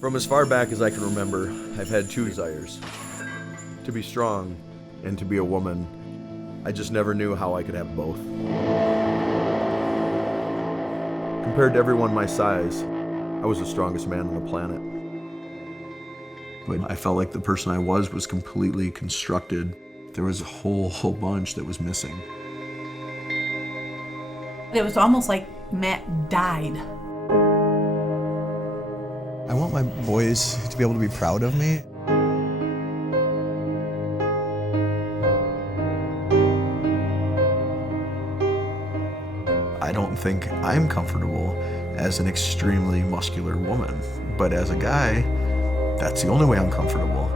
From as far back as I can remember, I've had two desires: to be strong and to be a woman. I just never knew how I could have both. Compared to everyone my size, I was the strongest man on the planet. But I felt like the person I was completely constructed. There was a whole bunch that was missing. It was almost like Matt died. I want my boys to be able to be proud of me. I don't think I'm comfortable as an extremely muscular woman, but as a guy, that's the only way I'm comfortable.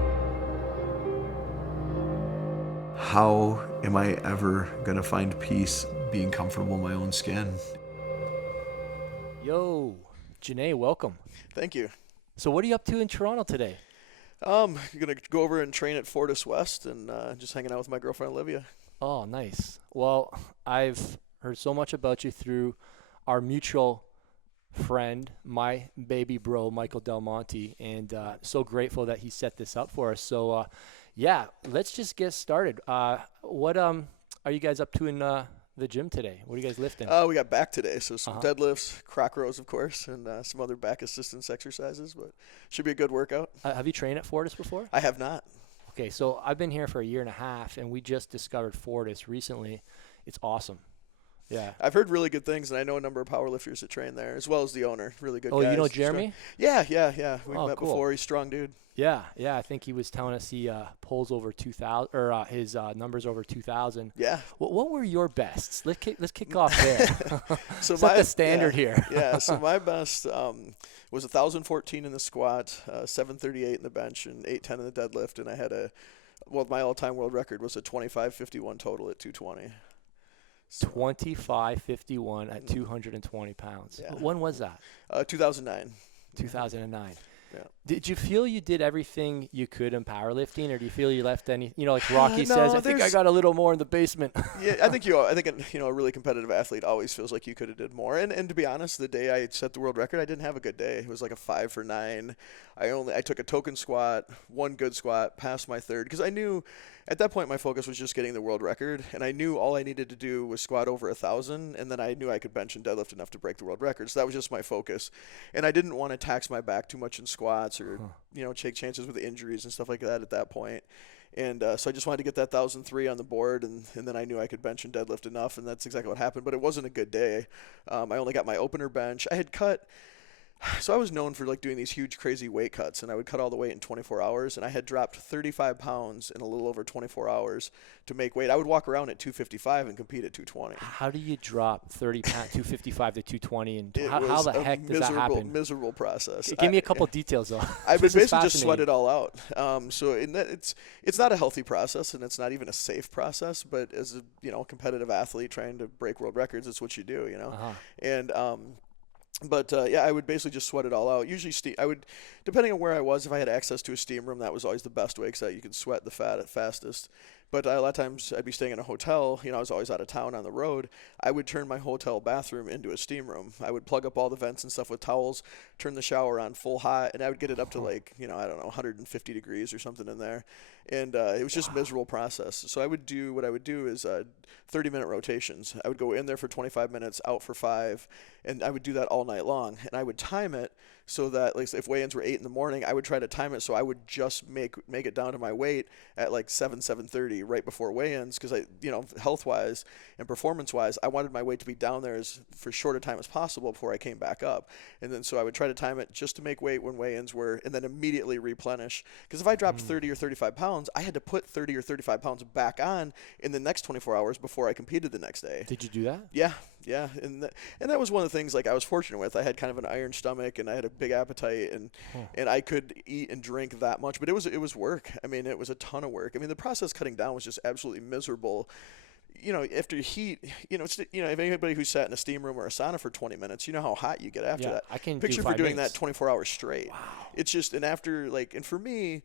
How am I ever gonna find peace being comfortable in my own skin? Yo, Janae, welcome. Thank you. So what are you up to in Toronto today? I'm going to go over and train at Fortis West and just hanging out with my girlfriend Olivia. Oh, nice. Well, I've heard so much about you through our mutual friend, my baby bro, Michael Del Monte, and so grateful that he set this up for us. So, yeah, let's just get started. What are you guys up to in the gym today? What are you guys lifting? We got back today, so some deadlifts, croc rows, of course, and some other back assistance exercises, but should be a good workout. Have you trained at Fortis before? I have not. Okay, so I've been here for a year and a half, and we just discovered Fortis recently. It's awesome. Yeah. I've heard really good things, and I know a number of powerlifters that train there, as well as the owner. Really good guys. Oh, you know Jeremy? Yeah. We've met cool. before. He's a strong dude. Yeah. I think he was telling us he pulls over 2,000, or his numbers over 2,000. Yeah. What were your bests? Let's kick off there. So Set the standard here. Yeah. So my best was 1,014 in the squat, 738 in the bench, and 810 in the deadlift, and I had my all-time world record was a 25:51 total at 220. 25:51 at 220 pounds. Yeah. When was that? 2009. 2009. Yeah. Did you feel you did everything you could in powerlifting, or do you feel you left any? Like Rocky says, I think I got a little more in the basement. Yeah, I think a really competitive athlete always feels like you could have did more. And to be honest, the day I set the world record, I didn't have a good day. It was like a 5 for 9. I took a token squat, one good squat, passed my third, because I knew at that point my focus was just getting the world record, and I knew all I needed to do was squat over 1,000, and then I knew I could bench and deadlift enough to break the world record. So that was just my focus, and I didn't want to tax my back too much in squats or take chances with injuries and stuff like that at that point. And so I just wanted to get that 1,003 on the board, and then I knew I could bench and deadlift enough, and that's exactly what happened. But it wasn't a good day. I only got my opener bench. I had cut. So I was known for doing these huge, crazy weight cuts, and I would cut all the weight in 24 hours, and I had dropped 35 pounds in a little over 24 hours to make weight. I would walk around at 255 and compete at 220. How do you drop 30 pounds, 255 to 220, and how the heck does that happen? Miserable process. Give me a couple details, though. I would basically just sweat it all out. So in that, it's not a healthy process, and it's not even a safe process, but as a competitive athlete trying to break world records, it's what you do, And But I would basically just sweat it all out. Usually, depending on where I was, if I had access to a steam room, that was always the best way because you could sweat the fat at fastest. But a lot of times, I'd be staying in a hotel. I was always out of town on the road. I would turn my hotel bathroom into a steam room. I would plug up all the vents and stuff with towels, turn the shower on full hot, and I would get it up to 150 degrees or something in there. And it was just a miserable process. So what I would do is 30-minute rotations. I would go in there for 25 minutes, out for 5, and I would do that all night long. And I would time it so that if weigh-ins were 8 in the morning, I would try to time it so I would just make it down to my weight at 7:30 right before weigh-ins, because health-wise and performance-wise, I wanted my weight to be down there for short a time as possible before I came back up. And then so I would try to time it just to make weight when weigh-ins were, and then immediately replenish. Because if I dropped 30 or 35 pounds, I had to put 30 or 35 pounds back on in the next 24 hours before I competed the next day. Did you do that? Yeah, and that was one of the things I was fortunate with. I had kind of an iron stomach, and I had a big appetite, and I could eat and drink that much. But it was work. It was a ton of work. The process cutting down was just absolutely miserable. After heat, if anybody who sat in a steam room or a sauna for 20 minutes, you know how hot you get after that. I can picture do for 5 doing minutes. that 24 hours straight. Wow. It's just, and after and for me,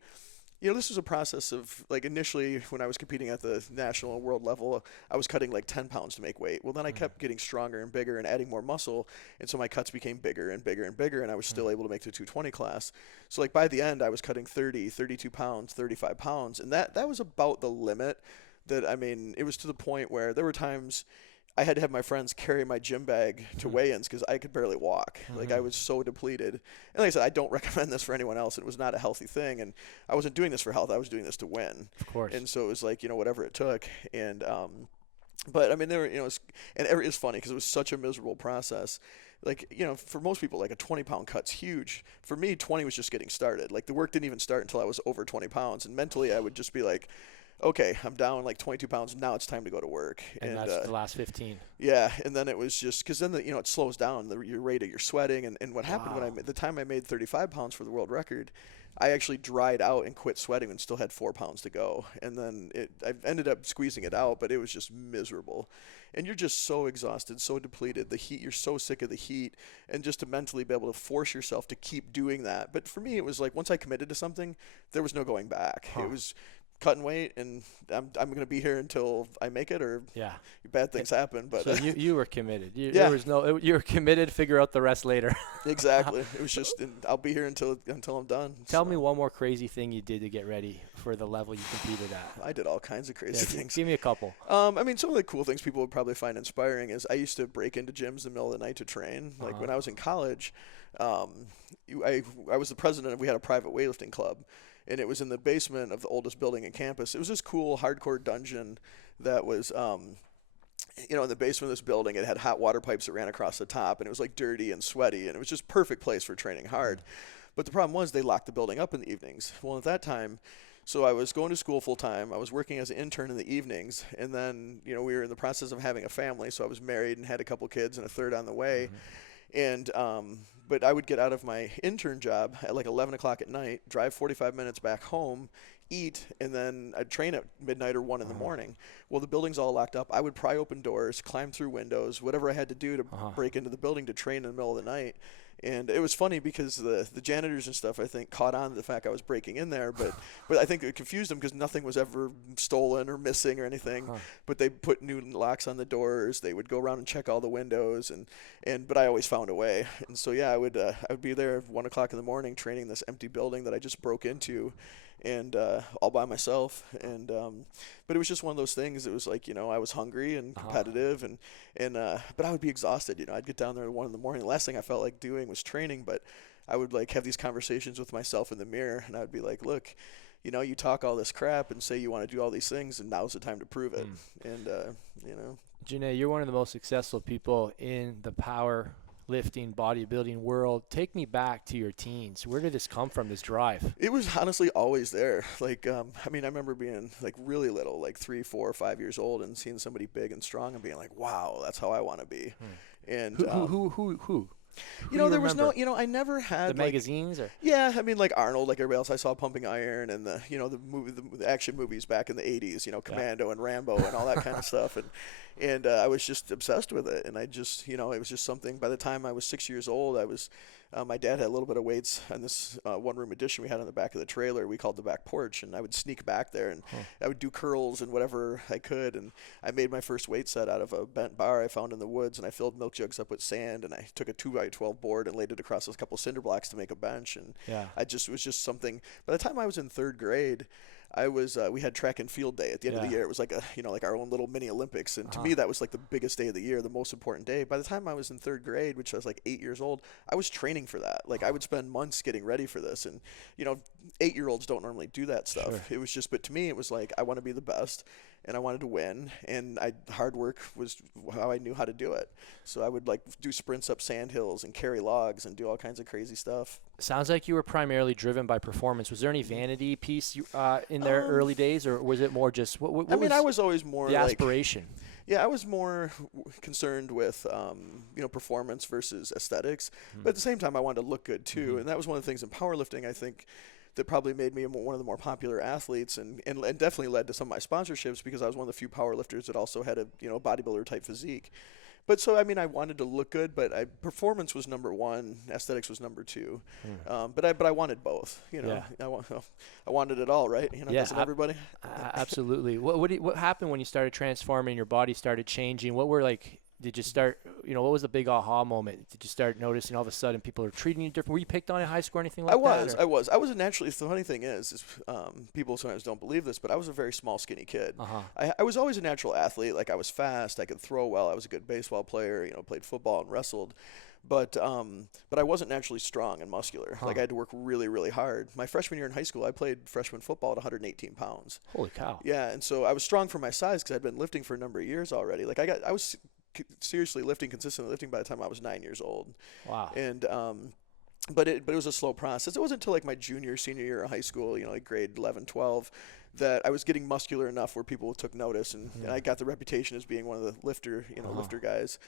This was a process of, like, initially when I was competing at the national and world level, I was cutting like 10 pounds to make weight. Well, then I kept getting stronger and bigger and adding more muscle, and so my cuts became bigger and bigger and bigger, and I was still able to make the 220 class. So like by the end, I was cutting 30, 32 pounds, 35 pounds, and that was about the limit. It was to the point where there were times I had to have my friends carry my gym bag to weigh-ins because I could barely walk. Like, I was so depleted. And like I said, I don't recommend this for anyone else. It was not a healthy thing, and I wasn't doing this for health. I was doing this to win. Of course. And so it was like, whatever it took. And but I mean, there were, it's funny because it was such a miserable process. Like, for most people, like a 20-pound cut's huge. For me, 20 was just getting started. Like, the work didn't even start until I was over 20 pounds. And mentally, I would just be like, okay, I'm down like 22 pounds. Now it's time to go to work. And that's the last 15. Yeah, and then it was just because then it slows down your rate of your sweating. And what happened when the time I made 35 pounds for the world record, I actually dried out and quit sweating and still had 4 pounds to go. And then I ended up squeezing it out, but it was just miserable. And you're just so exhausted, so depleted. The heat, you're so sick of the heat, and just to mentally be able to force yourself to keep doing that. But for me, it was like once I committed to something, there was no going back. It was cutting weight, and I'm going to be here until I make it, or bad things happen. But so you were committed. There was you were committed. Figure out the rest later. Exactly. It was just I'll be here until I'm done. Tell me one more crazy thing you did to get ready for the level you competed at. I did all kinds of crazy things. Give me a couple. Some of the cool things people would probably find inspiring is I used to break into gyms in the middle of the night to train. Like when I was in college, I was the president. We had a private weightlifting club. And it was in the basement of the oldest building in campus. It was this cool hardcore dungeon that was, in the basement of this building. It had hot water pipes that ran across the top, and it was like dirty and sweaty, and it was just perfect place for training hard. But the problem was they locked the building up in the evenings. Well, at that time, so I was going to school full time. I was working as an intern in the evenings, and then we were in the process of having a family. So I was married and had a couple kids and a third on the way, and but I would get out of my intern job at like 11 o'clock at night, drive 45 minutes back home, eat, and then I'd train at midnight or 1 in the morning. Well, the building's all locked up. I would pry open doors, climb through windows, whatever I had to do to break into the building to train in the middle of the night. And it was funny because the janitors and stuff, I think, caught on to the fact I was breaking in there. But I think it confused them because nothing was ever stolen or missing or anything. But they put new locks on the doors. They would go around and check all the windows. But I always found a way. And so, I would be there at 1 o'clock in the morning training this empty building that I just broke into, and all by myself. And but it was just one of those things. It was like, I was hungry and competitive, but I would be exhausted. I'd get down there at 1 in the morning. The last thing I felt like doing was training, but I would like have these conversations with myself in the mirror, and I would be like, look, you talk all this crap and say you want to do all these things, and now's the time to prove it. And Janae, you're one of the most successful people in the powerlifting, bodybuilding world. Take me back to your teens. Where did this come from, this drive? It was honestly always there. Like, I remember being like really little, like 3, 4, 5 years old, and seeing somebody big and strong and being like, wow, that's how I want to be. And who? There was no, I never had the magazines or like Arnold, like everybody else. I saw Pumping Iron and the action movies back in the 80s, Commando and Rambo and all that kind of stuff, and I was just obsessed with it, and I just it was just something. By the time I was 6 years old, I was my dad had a little bit of weights on this one-room addition we had on the back of the trailer. We called the back porch, and I would sneak back there, and I would do curls and whatever I could. And I made my first weight set out of a bent bar I found in the woods, and I filled milk jugs up with sand, and I took a 2x12 board and laid it across a couple cinder blocks to make a bench. And it was just something. By the time I was in third grade, we had track and field day at the end of the year. It was like like our own little mini Olympics. And to me, that was like the biggest day of the year, the most important day. By the time I was in third grade, which I was like 8 years old, I was training for that. Like I would spend months getting ready for this. And, 8-year-olds don't normally do that stuff. Sure. It was just, but to me, it was like, I want to be the best and I wanted to win. And hard work was how I knew how to do it. So I would like do sprints up sand hills and carry logs and do all kinds of crazy stuff. Sounds like you were primarily driven by performance. Was there any vanity piece in their early days, or was it more just what I was always more the aspiration? I was more concerned with performance versus aesthetics, but at the same time I wanted to look good too. And that was one of the things in powerlifting I think that probably made me one of the more popular athletes, and definitely led to some of my sponsorships because I was one of the few powerlifters that also had a bodybuilder type physique. but so I mean, I wanted to look good, but performance was number one, aesthetics was number two. But I wanted both. You know, I wanted it all, right? You know, doesn't everybody? Absolutely. What happened when you started transforming? Your body started changing. What were like? Did you start, what was the big aha moment? Did you start noticing all of a sudden people are treating you different? Were you picked on in high school or anything like that? I was a naturally, the funny thing is people sometimes don't believe this, but I was a very small, skinny kid. I was always a natural athlete. Like I was fast, I could throw well, I was a good baseball player, played football and wrestled. But I wasn't naturally strong and muscular. Like I had to work really, really hard. My freshman year in high school, I played freshman football at 118 pounds. Holy cow. Yeah, and so I was strong for my size because I'd been lifting for a number of years already. Like I was seriously consistently lifting by the time I was 9 years old. Wow. And but it was a slow process. It wasn't until like my senior year of high school, like grade 11, 12, that I was getting muscular enough where people took notice, and I got the reputation as being one of the lifter guys.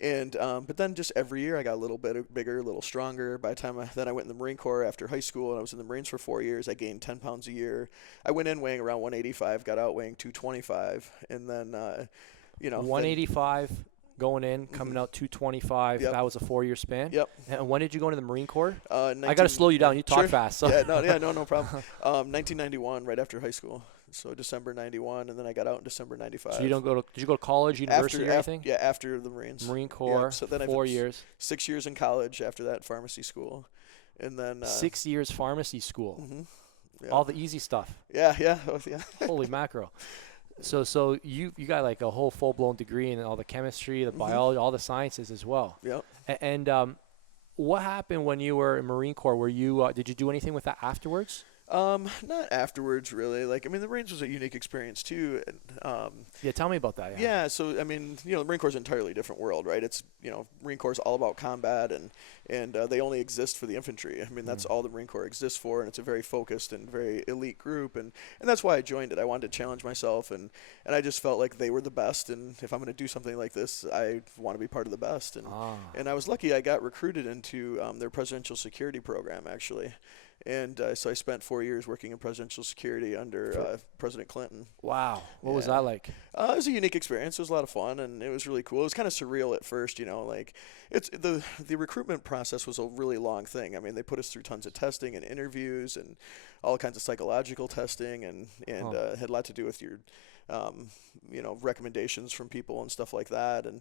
And but then just every year I got a little bit bigger, a little stronger. By the time I went in the Marine Corps after high school, and I was in the Marines for 4 years, I gained 10 pounds a year. I went in weighing around 185, got out weighing 225, and then 185 going in, coming out 225. Yep. That was a 4-year span. Yep. And when did you go into the Marine Corps? I got to slow you down. You talk sure. fast. So. No problem. 1991, right after high school. So December 91, and then I got out in December 95. So did you go to college, university, or anything? After the Marines. Marine Corps. So then 4 years. 6 years in college. After that, pharmacy school, and then 6 years pharmacy school. Mm-hmm. Yeah. All the easy stuff. Yeah. Holy mackerel. So you got like a whole full-blown degree in all the chemistry, the biology, all the sciences as well. Yep. And what happened when you were in Marine Corps? Were you did you do anything with that afterwards? Not afterwards, really. Like, I mean, the Marines was a unique experience too. Tell me about that. Yeah. So, I mean, the Marine Corps is an entirely different world, right? It's, Marine Corps is all about combat, and they only exist for the infantry. I mean, that's all the Marine Corps exists for, and it's a very focused and very elite group, and that's why I joined it. I wanted to challenge myself, and I just felt like they were the best, and if I'm going to do something like this, I want to be part of the best. And I was lucky I got recruited into their presidential security program, actually. And so I spent 4 years working in presidential security under President Clinton. Wow. What was that like? It was a unique experience. It was a lot of fun, and it was really cool. It was kind of surreal at first, like it's the recruitment process was a really long thing. I mean, they put us through tons of testing and interviews and all kinds of psychological testing, and had a lot to do with your, recommendations from people and stuff like that. And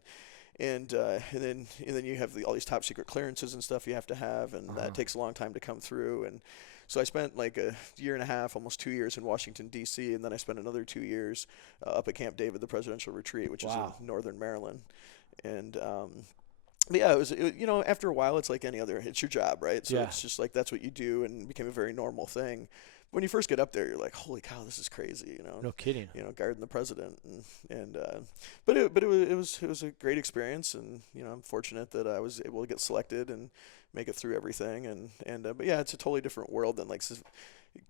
then you have all these top secret clearances and stuff you have to have, and that takes a long time to come through. And so I spent like a year and a half, almost 2 years in Washington, D.C., and then I spent another 2 years up at Camp David, the presidential retreat, which is in northern Maryland. And it was after a while, it's like any other, it's your job, right? So it's just like that's what you do, and it became a very normal thing. When you first get up there, you're like, "Holy cow, this is crazy!" No kidding. Guarding the president, but it was a great experience, and I'm fortunate that I was able to get selected and make it through everything, but yeah, it's a totally different world than like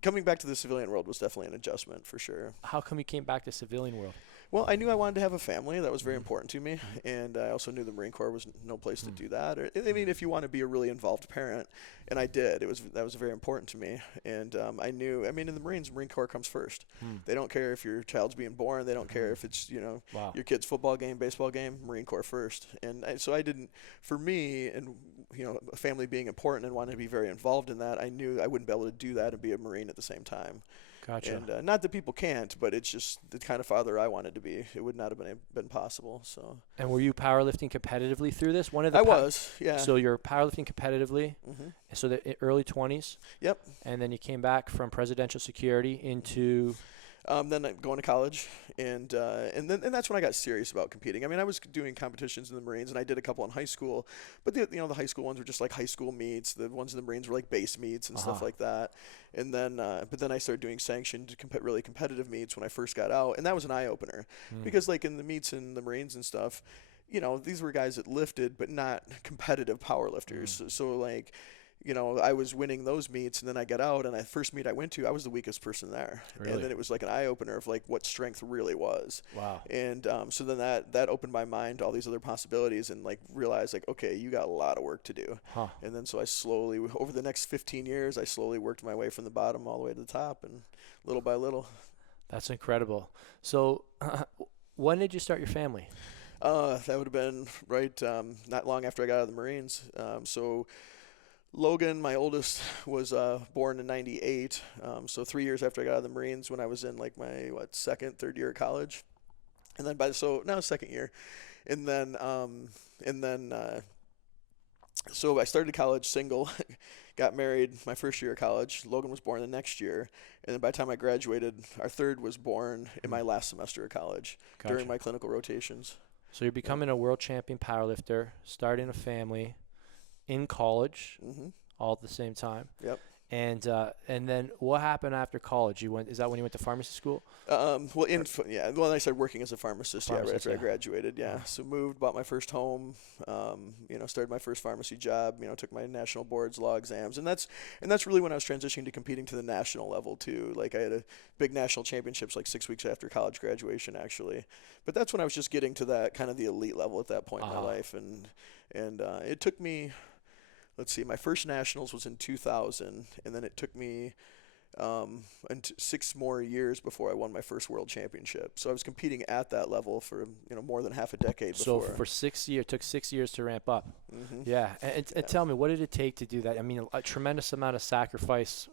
coming back to the civilian world was definitely an adjustment for sure. How come you came back to civilian world? Well, I knew I wanted to have a family. That was very important to me. And I also knew the Marine Corps was no place to do that. I mean, if you want to be a really involved parent, and I did, that was very important to me. And I knew, in the Marine Corps comes first. They don't care if your child's being born. They don't care if it's, your kid's football game, baseball game, Marine Corps first. And so I didn't, for me, and, a family being important and wanting to be very involved in that, I knew I wouldn't be able to do that and be a Marine at the same time. Gotcha. And not that people can't, but it's just the kind of father I wanted to be. It would not have been possible. So. And were you powerlifting competitively through this? I was, yeah. So you're powerlifting competitively. So the early 20s. Yep. And then you came back from presidential security into. Then going to college, and that's when I got serious about competing. I mean, I was doing competitions in the Marines, and I did a couple in high school, but the high school ones were just like high school meets. The ones in the Marines were like base meets and stuff like that. And then, but then I started doing sanctioned, really competitive meets when I first got out, and that was an eye opener because like in the meets in the Marines and stuff, these were guys that lifted, but not competitive powerlifters. So like. I was winning those meets, and then I got out, and the first meet I went to, I was the weakest person there. Really? And then it was like an eye-opener of like what strength really was. Wow. And so then that opened my mind to all these other possibilities, and like realized like, okay, you got a lot of work to do. And then so I slowly, over the next 15 years, I slowly worked my way from the bottom all the way to the top, and little by little. That's incredible. So when did you start your family? That would have been right not long after I got out of the Marines. So Logan, my oldest, was born in '98. So 3 years after I got out of the Marines, when I was in like my second, third year of college, and then now second year, and then so I started college single, got married my first year of college. Logan was born the next year, and then by the time I graduated, our third was born in my last semester of college during my clinical rotations. So you're becoming a world champion powerlifter, starting a family, in college, all at the same time. Yep. And then what happened after college? Is that when you went to pharmacy school? Well, I started working as a pharmacist right after I graduated. Yeah. So moved, bought my first home. Started my first pharmacy job. Took my national boards, law exams, and that's really when I was transitioning to competing to the national level too. Like I had a big national championships like 6 weeks after college graduation actually. But that's when I was just getting to that kind of the elite level at that point in my life, and it took me. Let's see, my first nationals was in 2000, and then it took me 6 more years before I won my first world championship. So I was competing at that level for more than half a decade before. So for 6 years, it took 6 years to ramp up. Yeah, and tell me, what did it take to do that? I mean, a tremendous amount of sacrifice.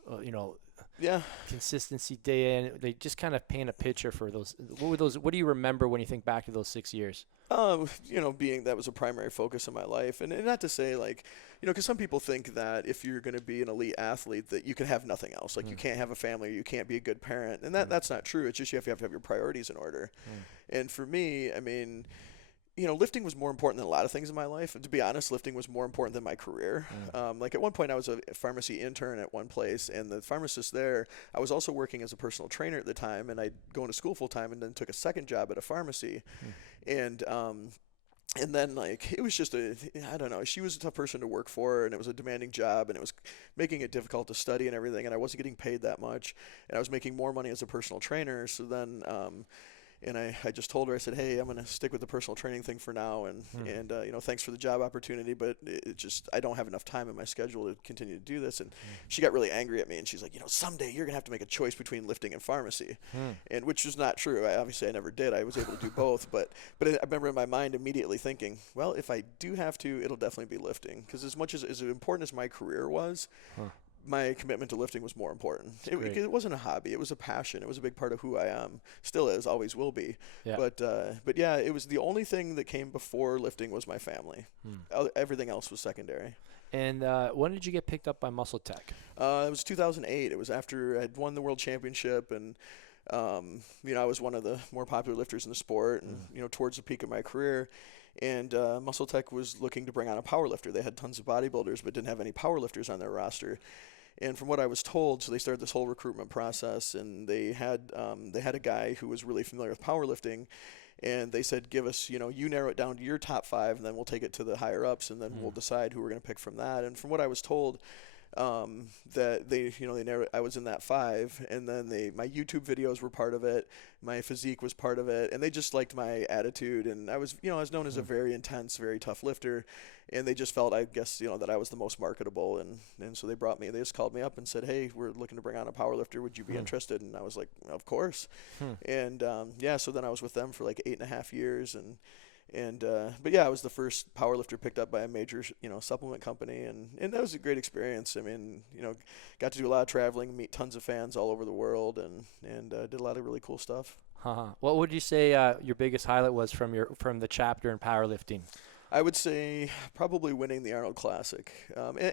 Yeah. Consistency day in. They just kind of paint a picture for those. What do you remember when you think back to those 6 years? Being that was a primary focus of my life, and not to say like, because some people think that if you're going to be an elite athlete that you can have nothing else, like you can't have a family, or you can't be a good parent, and that's not true. It's just you have to have your priorities in order. And for me, I mean, lifting was more important than a lot of things in my life. And to be honest, lifting was more important than my career. Like at one point I was a pharmacy intern at one place, and the pharmacist there, I was also working as a personal trainer at the time, and I'd go into school full time and then took a second job at a pharmacy. And then like, it was just I don't know, she was a tough person to work for, and it was a demanding job, and it was making it difficult to study and everything. And I wasn't getting paid that much, and I was making more money as a personal trainer. So then, and I just told her, I said, hey, I'm going to stick with the personal training thing for now. And thanks for the job opportunity, but I don't have enough time in my schedule to continue to do this. And she got really angry at me, and she's like, someday you're going to have to make a choice between lifting and pharmacy. And which is not true. Obviously I never did. I was able to do both, but I remember in my mind immediately thinking, well, if I do have to, it'll definitely be lifting. Because as much as important as my career was, my commitment to lifting was more important. It wasn't a hobby. It was a passion. It was a big part of who I am. Still is, always will be. Yeah. But yeah, it was the only thing that came before lifting was my family. Everything else was secondary. And when did you get picked up by Muscle Tech? It was 2008. It was after I'd won the world championship, and I was one of the more popular lifters in the sport, and towards the peak of my career. And Muscle Tech was looking to bring on a powerlifter. They had tons of bodybuilders, but didn't have any powerlifters on their roster. And from what I was told, so they started this whole recruitment process, and they had a guy who was really familiar with powerlifting, and they said, give us, you narrow it down to your top 5, and then we'll take it to the higher ups, and then we'll decide who we're going to pick from that. And from what I was told, that they narrowed, I was in that 5, and then my YouTube videos were part of it, my physique was part of it, and they just liked my attitude, and I was known as a very intense, very tough lifter, and they just felt, I guess, that I was the most marketable, and so they just called me up and said, hey, we're looking to bring on a powerlifter, would you be interested? And I was like, of course. And so then I was with them for like 8.5 years, but yeah, I was the first powerlifter picked up by a major, supplement company, and that was a great experience. I mean, got to do a lot of traveling, meet tons of fans all over the world, and did a lot of really cool stuff. What would you say your biggest highlight was from the chapter in powerlifting? I would say probably winning the Arnold Classic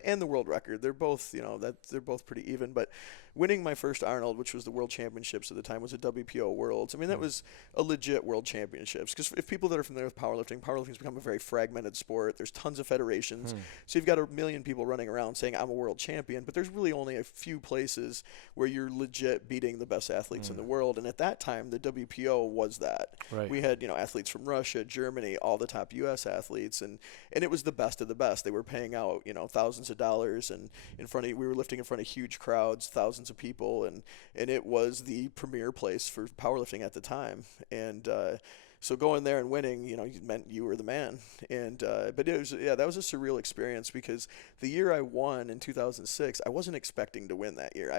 and the world record. They're both, they're both pretty even. But winning my first Arnold, which was the World Championships at the time, was a WPO Worlds. I mean, that was a legit World Championships. Because if people that are familiar with powerlifting's become a very fragmented sport. There's tons of federations. So you've got a million people running around saying, I'm a world champion. But there's really only a few places where you're legit beating the best athletes in the world. And at that time, the WPO was that. Right. We had, athletes from Russia, Germany, all the top U.S. athletes. And it was the best of the best. They were paying out, thousands of dollars, and we were lifting in front of huge crowds, thousands of people, and it was the premier place for powerlifting at the time. And So going there and winning, meant you were the man. And but it was that was a surreal experience because the year I won in 2006, I wasn't expecting to win that year.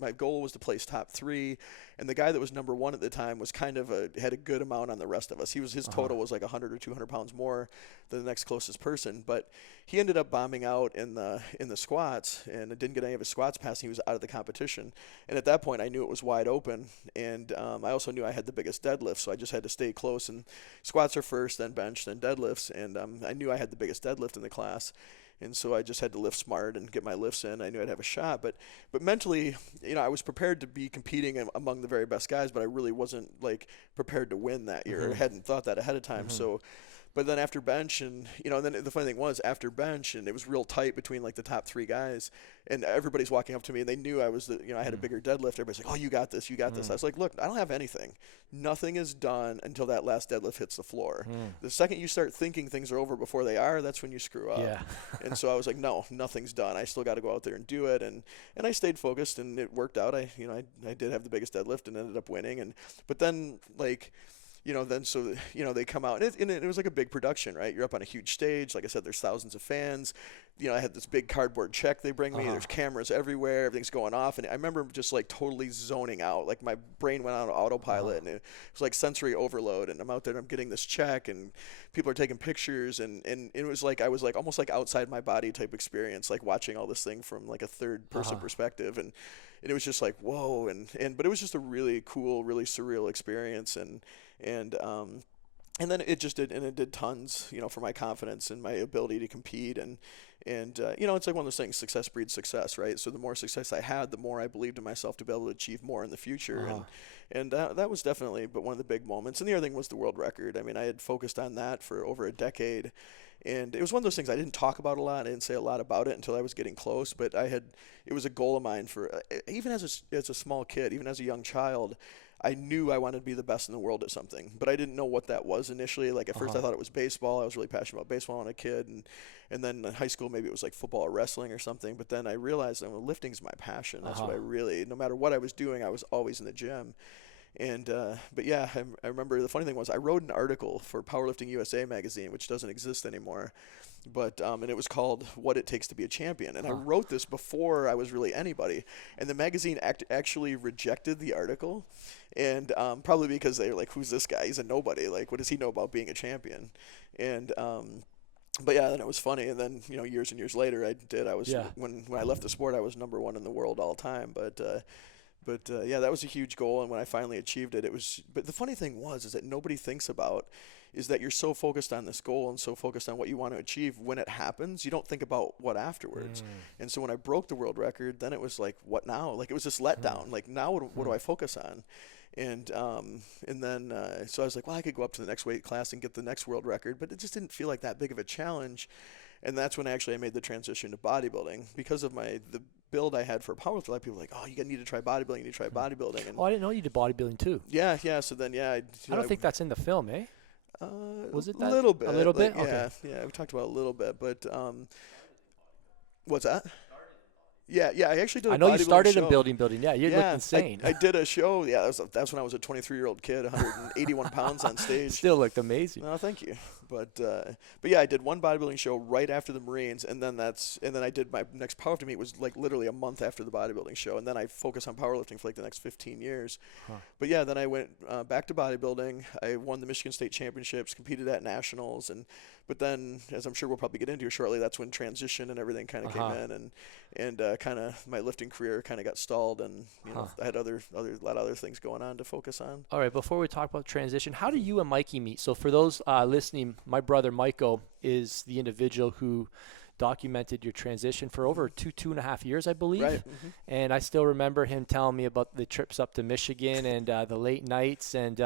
My goal was to place top 3, and the guy that was number 1 at the time was kind of had a good amount on the rest of us. His total was like 100 or 200 pounds more than the next closest person, but he ended up bombing out in the squats and didn't get any of his squats passing. He was out of the competition, and at that point I knew it was wide open, and I also knew I had the biggest deadlift, so I just had to stay close. And squats are first, then bench, then deadlifts, and I knew I had the biggest deadlift in the class. And so I just had to lift smart and get my lifts in. I knew I'd have a shot, but mentally, I was prepared to be competing among the very best guys, but I really wasn't like prepared to win that year. I hadn't thought that ahead of time. So, but then after bench, and then the funny thing was after bench, and it was real tight between like the top 3 guys, and everybody's walking up to me, and they knew I was I had a bigger deadlift. Everybody's like, "Oh, you got this, you got this." I was like, "Look, I don't have anything. Nothing is done until that last deadlift hits the floor. The second you start thinking things are over before they are, that's when you screw up." Yeah. And so I was like, "No, nothing's done. I still got to go out there and do it." And I stayed focused, and it worked out. I did have the biggest deadlift and ended up winning. But then they come out, and it was like a big production, right? You're up on a huge stage. Like I said, there's thousands of fans. I had this big cardboard check they bring me. There's cameras everywhere. Everything's going off. And I remember just like totally zoning out. Like my brain went on autopilot, and it was like sensory overload. And I'm out there and I'm getting this check, and people are taking pictures. And it was like I was like almost like outside my body type experience, like watching all this thing from like a third person perspective. And it was just like, whoa. But it was just a really cool, really surreal experience. And then it just did tons, for my confidence and my ability to compete. And it's like one of those things, success breeds success, right? So the more success I had, the more I believed in myself to be able to achieve more in the future. And that was definitely one of the big moments. And the other thing was the world record. I mean, I had focused on that for over a decade. And it was one of those things I didn't talk about a lot. I didn't say a lot about it until I was getting close. But it was a goal of mine for even as a small kid, even as a young child. I knew I wanted to be the best in the world at something, but I didn't know what that was initially. Like at first I thought it was baseball. I was really passionate about baseball when I was a kid. And then in high school, maybe it was like football or wrestling or something. But then I realized that lifting's my passion. That's what no matter what I was doing, I was always in the gym. And but yeah, I remember the funny thing was I wrote an article for Powerlifting USA magazine, which doesn't exist anymore. But and it was called "What It Takes to Be a Champion," and I wrote this before I was really anybody. And the magazine actually rejected the article, and probably because they were like, "Who's this guy? He's a nobody. Like, what does he know about being a champion?" And but yeah, then it was funny. And then years and years later, when I left the sport, I was number 1 in the world all time. But yeah, that was a huge goal, and when I finally achieved it, it was. But the funny thing is that nobody thinks about is that you're so focused on this goal and so focused on what you want to achieve. When it happens, you don't think about what afterwards. And so when I broke the world record, then it was like, what now? Like it was this letdown. Like now, what do I focus on? And then so I was like, well, I could go up to the next weight class and get the next world record, but it just didn't feel like that big of a challenge. And that's when I made the transition to bodybuilding because of the build I had for powerlifting. A lot of people were like, oh, you need to try bodybuilding. You need to try bodybuilding. And I didn't know you did bodybuilding too. Yeah. So then, I don't think that's in the film, eh? Was it that? A little bit. A little bit? Okay. Yeah. We talked about it a little bit, but what's that? Yeah, I actually did a bodybuilding show. I know you started in building. Yeah, you look insane. I did a show. Yeah, that's when I was a 23-year-old kid, 181 pounds on stage. Still looked amazing. No, thank you. But yeah, I did one bodybuilding show right after the Marines, and then I did my next powerlifting meet was like literally a month after the bodybuilding show, and then I focused on powerlifting for like the next 15 years. But yeah, then I went back to bodybuilding. I won the Michigan State Championships, competed at nationals, but then, as I'm sure we'll probably get into shortly, that's when transition and everything kind of came in, and kind of my lifting career kind of got stalled, and I had a lot of other things going on to focus on. All right, before we talk about transition, how did you and Mikey meet? So for those listening, my brother Michael is the individual who documented your transition for over 2.5 years, I believe. Right. And I still remember him telling me about the trips up to Michigan and the late nights and,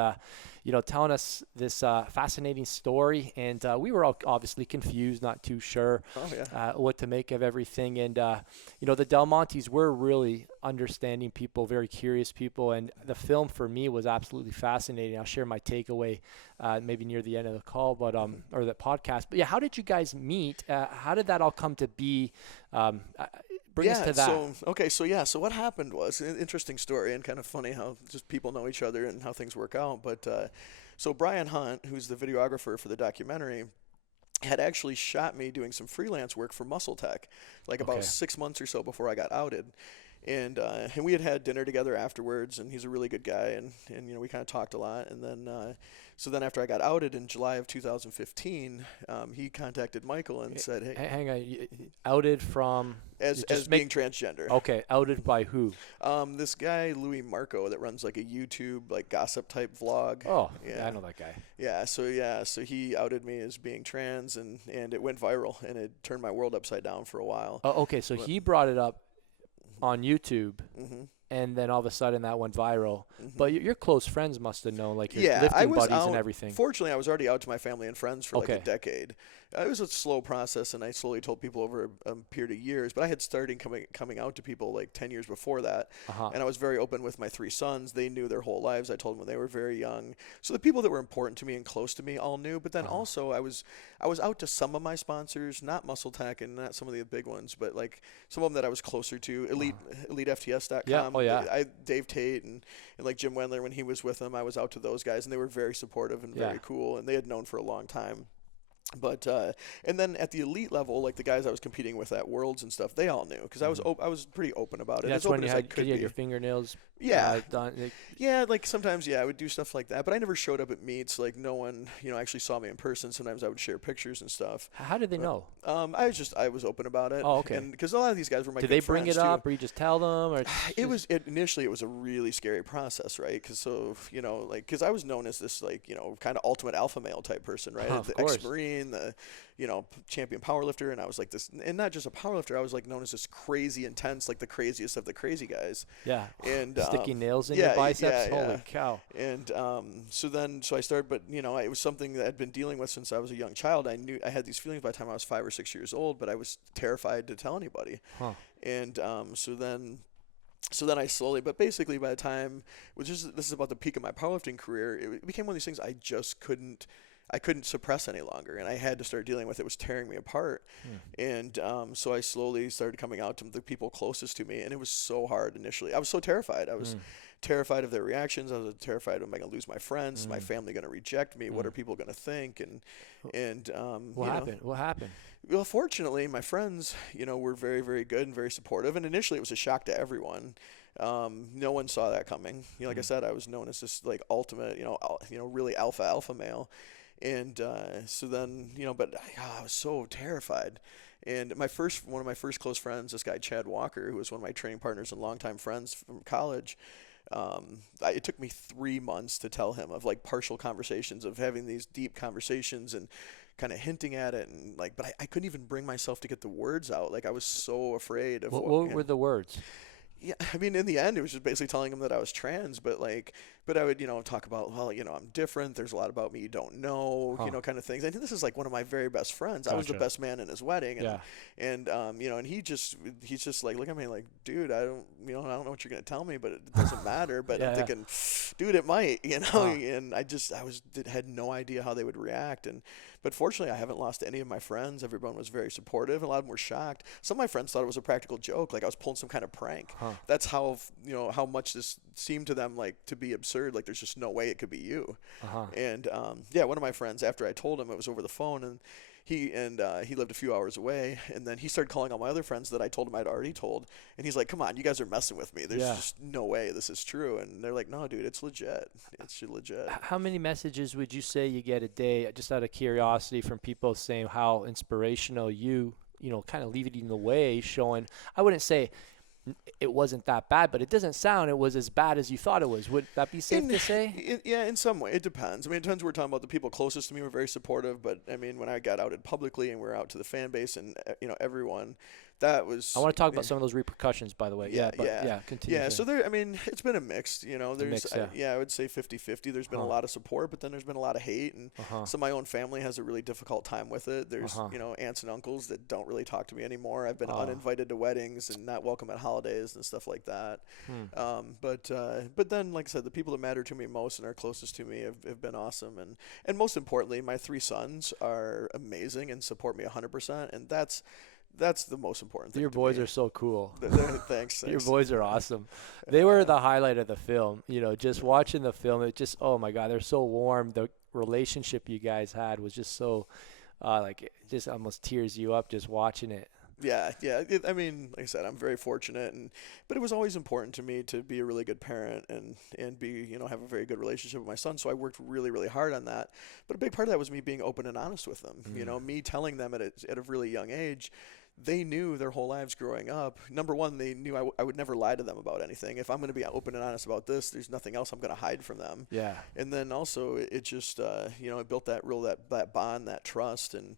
telling us this fascinating story. And we were all obviously confused, not too sure what to make of everything. And, the Del Montes were really understanding people, very curious people. And the film for me was absolutely fascinating. I'll share my takeaway maybe near the end of the call, but or the podcast. But yeah, how did you guys meet? How did that all come to be? Bring us to that. So what happened was an interesting story and kind of funny how just people know each other and how things work out. But So Brian Hunt, who's the videographer for the documentary, had actually shot me doing some freelance work for Muscle Tech, like about 6 months or so before I got outed. And we had dinner together afterwards, and he's a really good guy, and we kind of talked a lot. And then so then after I got outed in July of 2015, he contacted Michael and said, "Hey, hang on, outed from as being transgender." Okay, outed by who? This guy Louis Marco that runs like a YouTube like gossip type vlog. Oh, yeah, I know that guy. So he outed me as being trans, and it went viral, and it turned my world upside down for a while. Oh, okay, so he brought it up on YouTube, and then all of a sudden that went viral. But your close friends must have known, like your lifting buddies out, and everything. Fortunately, I was already out to my family and friends for like a decade. It was a slow process, and I slowly told people over a period of years. But I had started coming out to people like 10 years before that, and I was very open with my 3 sons. They knew their whole lives. I told them when they were very young. So the people that were important to me and close to me all knew. But then also I was out to some of my sponsors, not Muscle Tech and not some of the big ones, but like some of them that I was closer to, EliteFTS.com. Dave Tate and like Jim Wendler when he was with them. I was out to those guys, and they were very supportive and very cool, and they had known for a long time. But and then at the elite level, like the guys I was competing with at Worlds and stuff, they all knew because I was pretty open about it. That's as open when as I could be. Your fingernails. Done. Like sometimes I would do stuff like that, but I never showed up at meets. Like no one actually saw me in person. Sometimes I would share pictures and stuff. How did they know? I was open about it. Oh, okay. And because a lot of these guys were my Did good they bring it friends, up, too. or you just tell them? Or initially it was a really scary process, right? Because I was known as this kind of ultimate alpha male type person, right? The ex-Marine, the champion powerlifter, and I was like this, and not just a powerlifter. I was like known as this crazy intense, like the craziest of the crazy guys. Yeah. And sticky nails in your biceps. Holy cow. And so I started, but it was something that I'd been dealing with since I was a young child. I knew I had these feelings by the time I was 5 or 6 years old, but I was terrified to tell anybody. And so then I slowly, but basically by the time, this is about the peak of my powerlifting career, it became one of these things I just couldn't suppress any longer, and I had to start dealing with it. It was tearing me apart. And so I slowly started coming out to the people closest to me, and it was so hard initially. I was so terrified. I was terrified of their reactions. I was terrified, am I going to lose my friends? Is my family going to reject me? What are people going to think? And what happened? What happened? Well, fortunately, my friends, were very, very good and very supportive, and initially it was a shock to everyone. No one saw that coming. Like I said, I was known as this like ultimate, really alpha male. And so then, but I was so terrified. And one of my first close friends, this guy Chad Walker, who was one of my training partners and longtime friends from college, it took me 3 months to tell him of like partial conversations, of having these deep conversations and kind of hinting at it, and but I couldn't even bring myself to get the words out. Like I was so afraid of what were the words. Yeah, I mean, in the end, it was just basically telling him that I was trans, but I would, talk about, well, I'm different. There's a lot about me you don't know, kind of things. I think this is like one of my very best friends. Gotcha. I was the best man in his wedding, and and he's just like, look at me like, dude, I don't know what you're gonna tell me, but it doesn't matter. But I'm thinking, dude, it might, and I had no idea how they would react, but fortunately, I haven't lost any of my friends. Everyone was very supportive. A lot of them were shocked. Some of my friends thought it was a practical joke, like I was pulling some kind of prank. That's how how much this seemed to them like to be absurd. Like there's just no way it could be you. And one of my friends, after I told him, it was over the phone, and he lived a few hours away, and then he started calling all my other friends that I told him I'd already told, and he's like, come on, you guys are messing with me. There's just no way this is true. And they're like, no, dude, it's legit. It's legit. How many messages would you say you get a day, just out of curiosity, from people saying how inspirational you kind of leading the way, showing, I wouldn't say it wasn't that bad, but it doesn't sound it was as bad as you thought it was. Would that be safe to say? In some way. It depends. I mean, it depends. We're talking about the people closest to me were very supportive, but I mean, when I got outed publicly and we're out to the fan base and, everyone, that was... I want to talk about some of those repercussions, by the way. Continue. Yeah, so it's been a mix, there's, I would say 50-50. There's been a lot of support, but then there's been a lot of hate, and so my own family has a really difficult time with it. There's, aunts and uncles that don't really talk to me anymore. I've been uninvited to weddings and not welcome at holidays and stuff like that. But then, like I said, the people that matter to me most and are closest to me have been awesome. And most importantly, my 3 sons are amazing and support me 100%, and that's the most important thing. Your boys are so cool. Thanks. Your boys are awesome. They were the highlight of the film. You know, just watching the film, it just, oh my God, they're so warm. The relationship you guys had was just so, like, it just almost tears you up just watching it. Yeah. I mean, like I said, I'm very fortunate, but it was always important to me to be a really good parent and be, have a very good relationship with my son. So I worked really, really hard on that. But a big part of that was me being open and honest with them. Me telling them at a really young age. They knew their whole lives growing up. Number one, they knew I would never lie to them about anything. If I'm going to be open and honest about this, there's nothing else I'm going to hide from them. Yeah. And then also, it just, it built that bond, that trust, and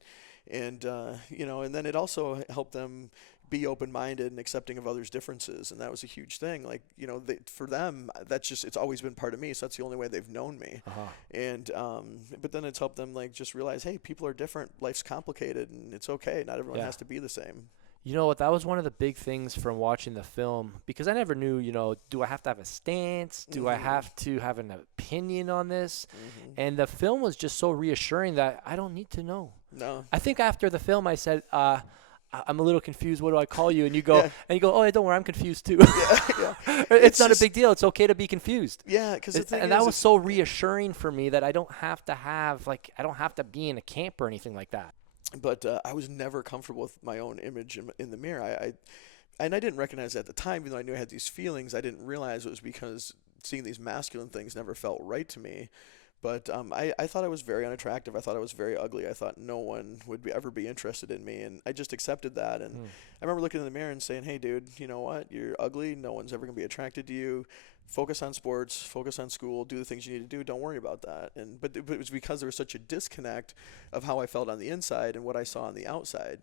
then it also helped them be open-minded and accepting of others' differences, and that was a huge thing. Like, for them, it's always been part of me, so that's the only way they've known me. And but then it's helped them, like, just realize, hey, people are different, life's complicated, and it's okay. Not everyone has to be the same. You know what? That was one of the big things from watching the film, because I never knew, do I have to have a stance? Do I have to have an opinion on this? And the film was just so reassuring that I don't need to know. No. I think after the film, I said, I'm a little confused. What do I call you? And you go, oh, don't worry, I'm confused too. It's not a big deal. It's okay to be confused. Yeah, because that was so reassuring for me that I don't have to be in a camp or anything like that. But I was never comfortable with my own image in the mirror. I didn't recognize it at the time, even though I knew I had these feelings. I didn't realize it was because seeing these masculine things never felt right to me. But I thought I was very unattractive. I thought I was very ugly. I thought no one would ever be interested in me. And I just accepted that. And I remember looking in the mirror and saying, hey, dude, you know what? You're ugly. No one's ever going to be attracted to you. Focus on sports. Focus on school. Do the things you need to do. Don't worry about that. But it was because there was such a disconnect of how I felt on the inside and what I saw on the outside.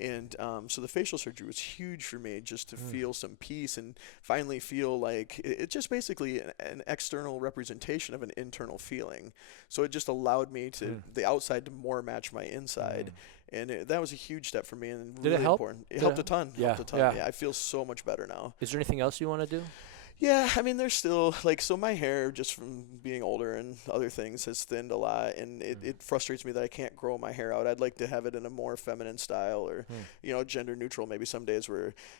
And so the facial surgery was huge for me, just to feel some peace and finally feel like it's just basically an external representation of an internal feeling. So it just allowed me to the outside to more match my inside. And that was a huge step for me and really important. It helped a ton. Yeah. Yeah, I feel so much better now. Is there anything else you want to do? Yeah, I mean, there's still, so my hair, just from being older and other things, has thinned a lot, and it frustrates me that I can't grow my hair out. I'd like to have it in a more feminine style or, gender neutral maybe some days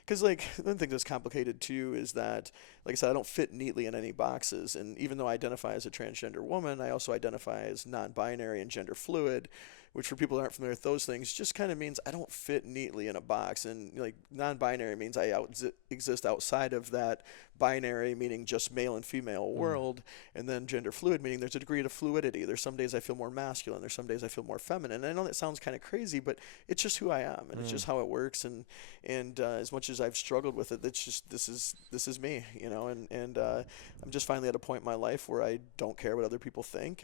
because, one thing that's complicated, too, is that, like I said, I don't fit neatly in any boxes, and even though I identify as a transgender woman, I also identify as non-binary and gender fluid, which for people that aren't familiar with those things just kind of means I don't fit neatly in a box. And non-binary means I exist outside of that binary, meaning just male and female world, and then gender fluid, meaning there's a degree of fluidity. There's some days I feel more masculine. There's some days I feel more feminine. And I know that sounds kind of crazy, but it's just who I am, and it's just how it works. And as much as I've struggled with it, it's just this is me, And I'm just finally at a point in my life where I don't care what other people think,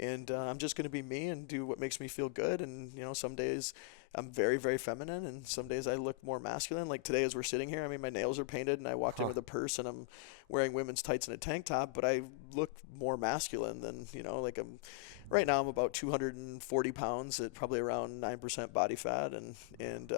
and I'm just going to be me and do what makes me feel good. And some days I'm very, very feminine, and some days I look more masculine. Like today, as we're sitting here, I mean, my nails are painted, and I walked in with a purse, and I'm wearing women's tights and a tank top, but I look more masculine than, right now I'm about 240 pounds at probably around 9% body fat, and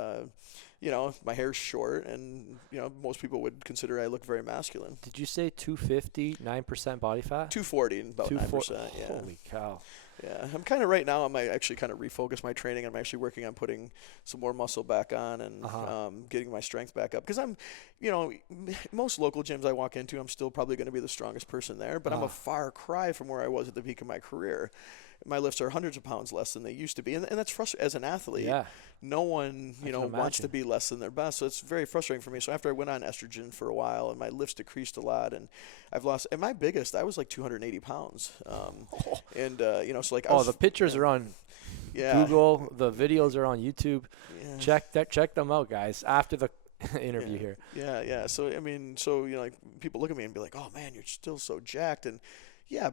my hair's short, and, most people would consider I look very masculine. Did you say 250, 9% body fat? 240 and about 9%, yeah. Holy cow. Yeah, I'm kind of right now. I'm actually kind of refocus my training. I'm actually working on putting some more muscle back on and getting my strength back up. Because I'm, most local gyms I walk into, I'm still probably going to be the strongest person there. But I'm a far cry from where I was at the peak of my career. My lifts are hundreds of pounds less than they used to be, and that's frustrating. As an athlete, no one wants to be less than their best, so it's very frustrating for me. So after I went on estrogen for a while, and my lifts decreased a lot, and I've lost. And my biggest, I was like 280 pounds, the pictures are on Google, the videos are on YouTube. Yeah. Check them out, guys. After the interview here. Yeah. So I mean, people look at me and be like, "Oh man, you're still so jacked," and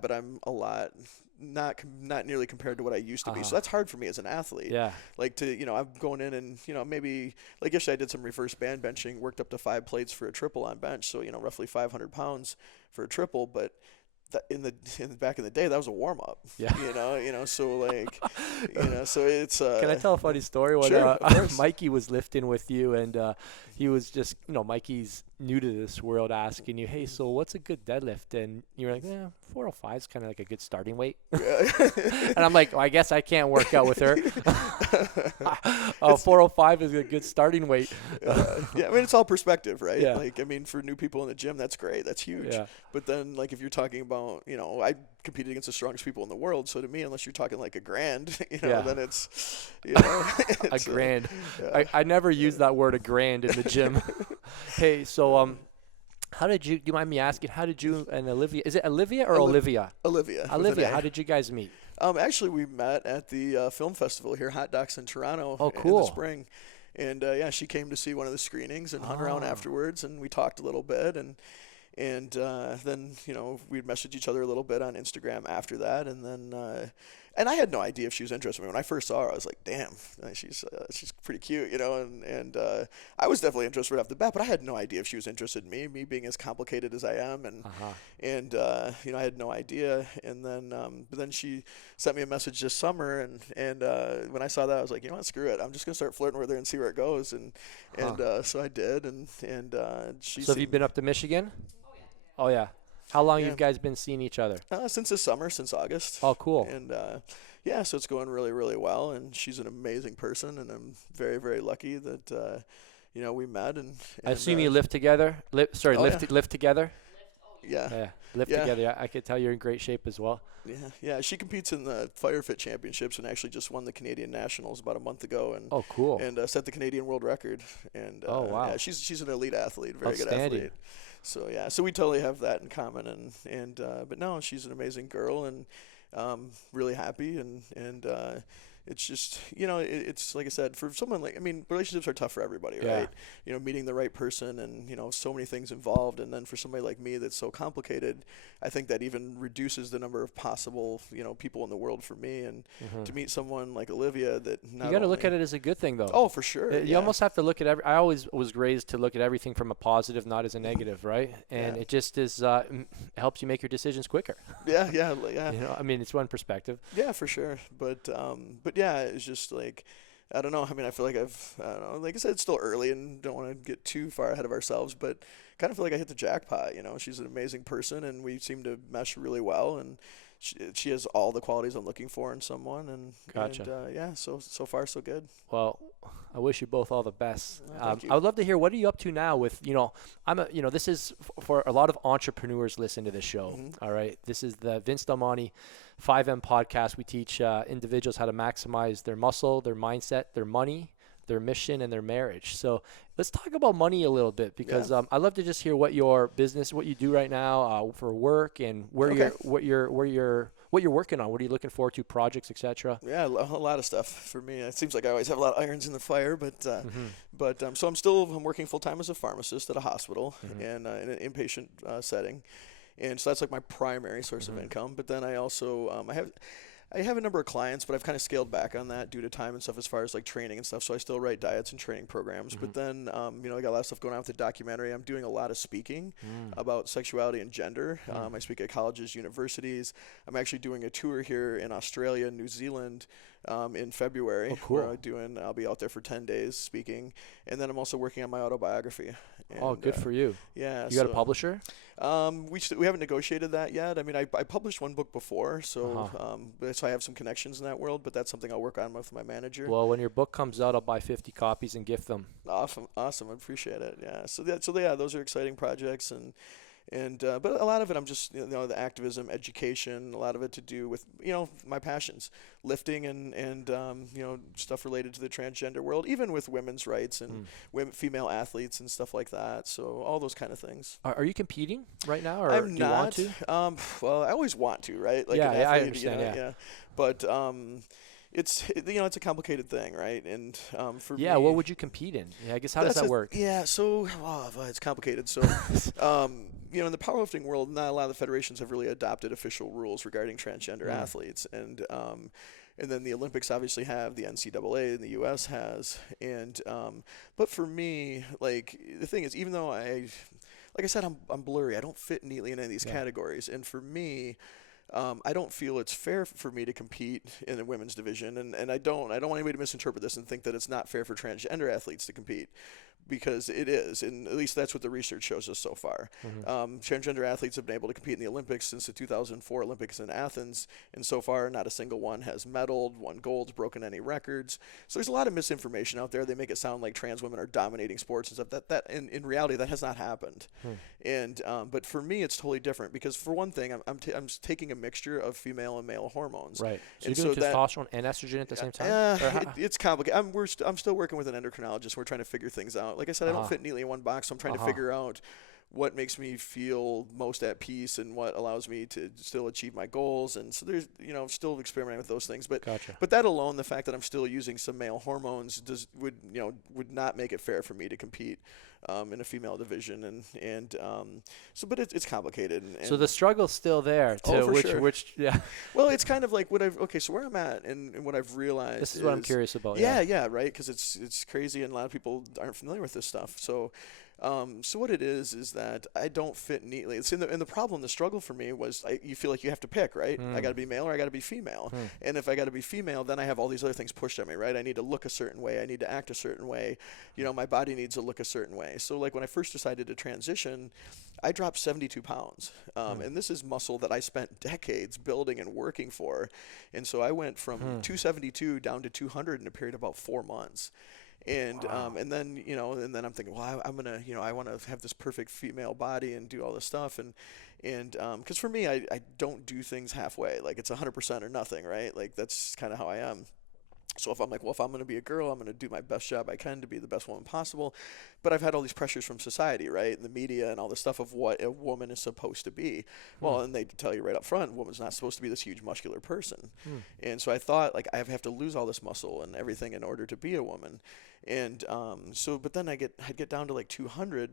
but I'm a lot. Not nearly compared to what I used to be. So that's hard for me as an athlete. Yeah. I'm going in and, maybe, like yesterday I did some reverse band benching, worked up to 5 plates for a triple on bench. So, roughly 500 pounds for a triple. But back in the day, that was a warm up. Yeah. So it's. Can I tell a funny story? When sure, Mikey was lifting with you, and he was just, Mikey's new to this world asking you, hey, so what's a good deadlift? And you're like, 405 is kind of like a good starting weight. And I'm like, well, I guess I can't work out with her. 405 is a good starting weight. Yeah, I mean, it's all perspective, right? Yeah. Like, I mean, for new people in the gym, that's great. That's huge. Yeah. But then, like, if you're talking about, I competed against the strongest people in the world. So to me, unless you're talking like a grand, then it's, a grand. Yeah. I never use that word, a grand, in the gym. Hey, so how did you? Do you mind me asking? How did you and Olivia? Is it Olivia or Olivia? Olivia. Olivia. How did you guys meet? Actually, we met at the film festival here, Hot Docs in Toronto. Oh, cool. In the spring. And she came to see one of the screenings and hung around afterwards, and we talked a little bit, and then we'd message each other a little bit on Instagram after that, and then and I had no idea if she was interested in me. When I first saw her, I was like, damn, she's pretty cute, and I was definitely interested right off the bat, but I had no idea if she was interested in me being as complicated as I am, and I had no idea. And then but then she sent me a message this summer, and when I saw that, I was like, you know what, screw it, I'm just gonna start flirting with her and see where it goes, and so I did, and she. So have you been up to Michigan? Oh yeah. How long have you guys been seeing each other? Since this summer, since August. Oh, cool. And so it's going really, really well. And she's an amazing person, and I'm very, very lucky that we met. And I assume you live together. Live together. Yeah. Live together. Yeah, I could tell you're in great shape as well. Yeah. She competes in the Firefit Championships and actually just won the Canadian Nationals about a month ago. And oh, cool. And set the Canadian world record. And oh, wow. Yeah, she's an elite athlete, very good athlete. So so we totally have that in common, and but no, she's an amazing girl, and really happy, and it's just it's like I said, for someone like, I mean, relationships are tough for everybody, right? Meeting the right person, and so many things involved, and then for somebody like me that's so complicated, I think that even reduces the number of possible people in the world for me, and to meet someone like Olivia that you got to look at it as a good thing, though. Oh, for sure. You almost have to look at I always was raised to look at everything from a positive, not as a negative, right? And it just is helps you make your decisions quicker. Yeah. I mean, it's one perspective. Yeah, for sure. But yeah, it's just like, I don't know. I mean, I feel like like I said, it's still early and don't want to get too far ahead of ourselves, but kind of feel like I hit the jackpot. She's an amazing person, and we seem to mesh really well, and she has all the qualities I'm looking for in someone, and gotcha. And so far so good. Well, I wish you both all the best. Thank you. I would love to hear, what are you up to now with, this is for a lot of entrepreneurs listen to this show. All right. This is the Vince Del Monte 5M podcast. We teach individuals how to maximize their muscle, their mindset, their money, their mission, and their marriage. So let's talk about money a little bit, because I'd love to just hear what your business, what you do right now for work, and what you're working on. What are you looking forward to, projects, etc.? Yeah, a lot of stuff for me. It seems like I always have a lot of irons in the fire, but so I'm working full time as a pharmacist at a hospital and in an inpatient setting, and so that's like my primary source of income. But then I also I have a number of clients, but I've kind of scaled back on that due to time and stuff as far as like training and stuff. So I still write diets and training programs. But then, I got a lot of stuff going on with the documentary. I'm doing a lot of speaking about sexuality and gender. I speak at colleges, universities. I'm actually doing a tour here in Australia, New Zealand, in February. Oh, cool. Where I'll be out there for 10 days speaking. And then I'm also working on my autobiography. And, good for you. Yeah. You got a publisher? We haven't negotiated that yet. I mean, I published one book before, so I have some connections in that world, but that's something I'll work on with my manager. Well, when your book comes out, I'll buy 50 copies and gift them. Awesome. I appreciate it. Yeah. So those are exciting projects, and but a lot of it, I'm just the activism, education, a lot of it to do with my passions, lifting and stuff related to the transgender world, even with women's rights and female athletes and stuff like that. So all those kind of things. Are you competing right now, or I'm do not. You want to? Well, I always want to, right? Like yeah, an athlete, I understand. Yeah. But it's it's a complicated thing, right? And for me, what would you compete in? Yeah, I guess how does that work? Yeah, so it's complicated. So in the powerlifting world, not a lot of the federations have really adopted official rules regarding transgender athletes, and then the Olympics obviously have, the NCAA in the U.S. has, and but for me, like, the thing is, even though like I said, I'm blurry, I don't fit neatly in any of these categories, and for me, I don't feel it's fair for me to compete in the women's division, and I don't want anybody to misinterpret this and think that it's not fair for transgender athletes to compete. because it is, and at least that's what the research shows us so far. Transgender athletes have been able to compete in the Olympics since the 2004 Olympics in Athens, and so far not a single one has medaled, won gold, broken any records. So there's a lot of misinformation out there. They make it sound like trans women are dominating sports and stuff. That in reality, that has not happened. And but for me, it's totally different because for one thing, I'm taking a mixture of female and male hormones. Right. So and you're doing testosterone and estrogen at the same time? It's complicated. I'm still working with an endocrinologist. We're trying to figure things out. Like I said, I don't fit neatly in one box, so I'm trying to figure out what makes me feel most at peace and what allows me to still achieve my goals. And so there's, I'm still experimenting with those things. But but that alone, the fact that I'm still using some male hormones would not make it fair for me to compete in a female division. But it's complicated. And so the struggle's still there too. Sure. Well, it's kind of like so where I'm at and what I've realized. This is what I'm curious about. Yeah, right. Because it's crazy and a lot of people aren't familiar with this stuff. So what it is that I don't fit neatly. It's and the problem, the struggle for me was you feel like you have to pick, right? I got to be male or I got to be female. And if I got to be female, then I have all these other things pushed at me, right? I need to look a certain way. I need to act a certain way. My body needs to look a certain way. So like when I first decided to transition, I dropped 72 pounds. And this is muscle that I spent decades building and working for. And so I went from 272 down to 200 in a period of about 4 months. And and then I'm thinking, well, I'm gonna I want to have this perfect female body and do all this stuff, and because for me, I don't do things halfway. Like it's 100% or nothing, right? Like that's kind of how I am. So if I'm like, well, if I'm going to be a girl, I'm going to do my best job I can to be the best woman possible. But I've had all these pressures from society, right, and the media and all this stuff of what a woman is supposed to be. Well, and they tell you right up front, a woman's not supposed to be this huge muscular person. And so I thought, like, I have to lose all this muscle and everything in order to be a woman. And but then I'd get down to like 200,